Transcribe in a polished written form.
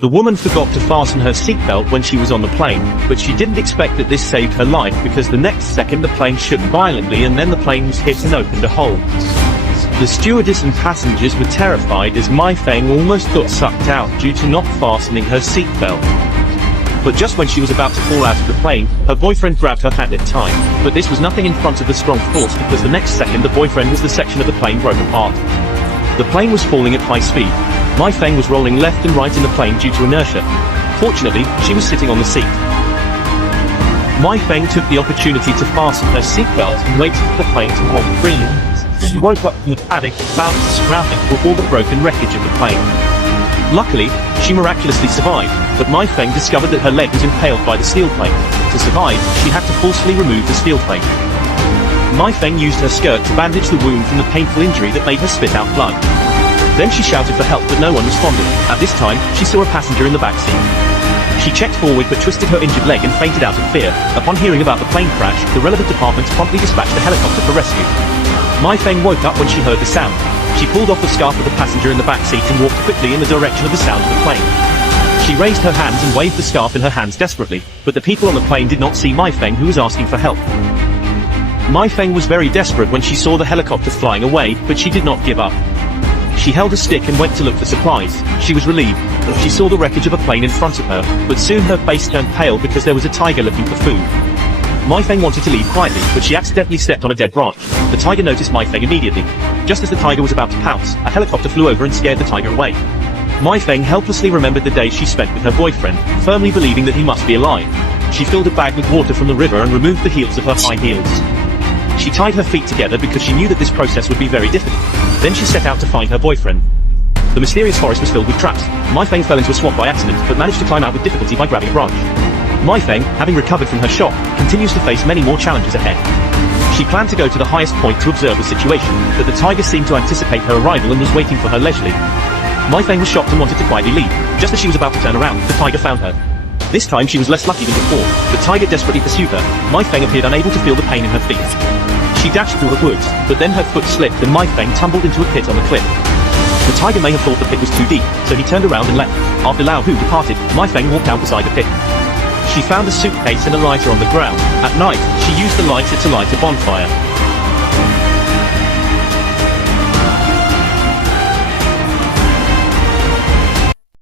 The woman forgot to fasten her seatbelt when she was on the plane, but she didn't expect that this saved her life because the next second the plane shook violently and then the plane was hit and opened a hole. The stewardess and passengers were terrified as Mai Feng almost got sucked out due to not fastening her seatbelt. But just when she was about to fall out of the plane, her boyfriend grabbed her hand in time. But this was nothing in front of the strong force because the next second the boyfriend was the section of the plane broke apart. The plane was falling at high speed. Mai Feng was rolling left and right in the plane due to inertia. Fortunately, she was sitting on the seat. Mai Feng took the opportunity to fasten her seatbelt and waited for the plane to hold freely. She woke up from the panic and found scrambling for all the broken wreckage of the plane. Luckily, she miraculously survived, but Mai Feng discovered that her leg was impaled by the steel plate. To survive, she had to forcefully remove the steel plate. Mai Feng used her skirt to bandage the wound from the painful injury that made her spit out blood. Then she shouted for help but no one responded. At this time, she saw a passenger in the back seat. She checked forward but twisted her injured leg and fainted out of fear. Upon hearing about the plane crash, the relevant departments promptly dispatched a helicopter for rescue. Mai Feng woke up when she heard the sound. She pulled off the scarf of the passenger in the back seat and walked quickly in the direction of the sound of the plane. She raised her hands and waved the scarf in her hands desperately, but the people on the plane did not see Mai Feng, who was asking for help. Mai Feng was very desperate when she saw the helicopter flying away, but she did not give up. She held a stick and went to look for supplies. She was relieved. She saw the wreckage of a plane in front of her, but soon her face turned pale because there was a tiger looking for food. Mai Feng wanted to leave quietly, but she accidentally stepped on a dead branch. The tiger noticed Mai Feng immediately. Just as the tiger was about to pounce, a helicopter flew over and scared the tiger away. Mai Feng helplessly remembered the day she spent with her boyfriend, firmly believing that he must be alive. She filled a bag with water from the river and removed the heels of her high heels. She tied her feet together because she knew that this process would be very difficult. Then she set out to find her boyfriend. The mysterious forest was filled with traps. Mai Feng fell into a swamp by accident, but managed to climb out with difficulty by grabbing a branch. Mai Feng, having recovered from her shock, continues to face many more challenges ahead. She planned to go to the highest point to observe the situation, but the tiger seemed to anticipate her arrival and was waiting for her leisurely. Mai Feng was shocked and wanted to quietly leave. Just as she was about to turn around, the tiger found her. This time she was less lucky than before. The tiger desperately pursued her. Mai Feng appeared unable to feel the pain in her feet. She dashed through the woods, but then her foot slipped and Mai Feng tumbled into a pit on the cliff. The tiger may have thought the pit was too deep, so he turned around and left. After Lao Hu departed, Mai Feng walked down beside the pit. She found a suitcase and a lighter on the ground. At night, she used the lighter to light a bonfire.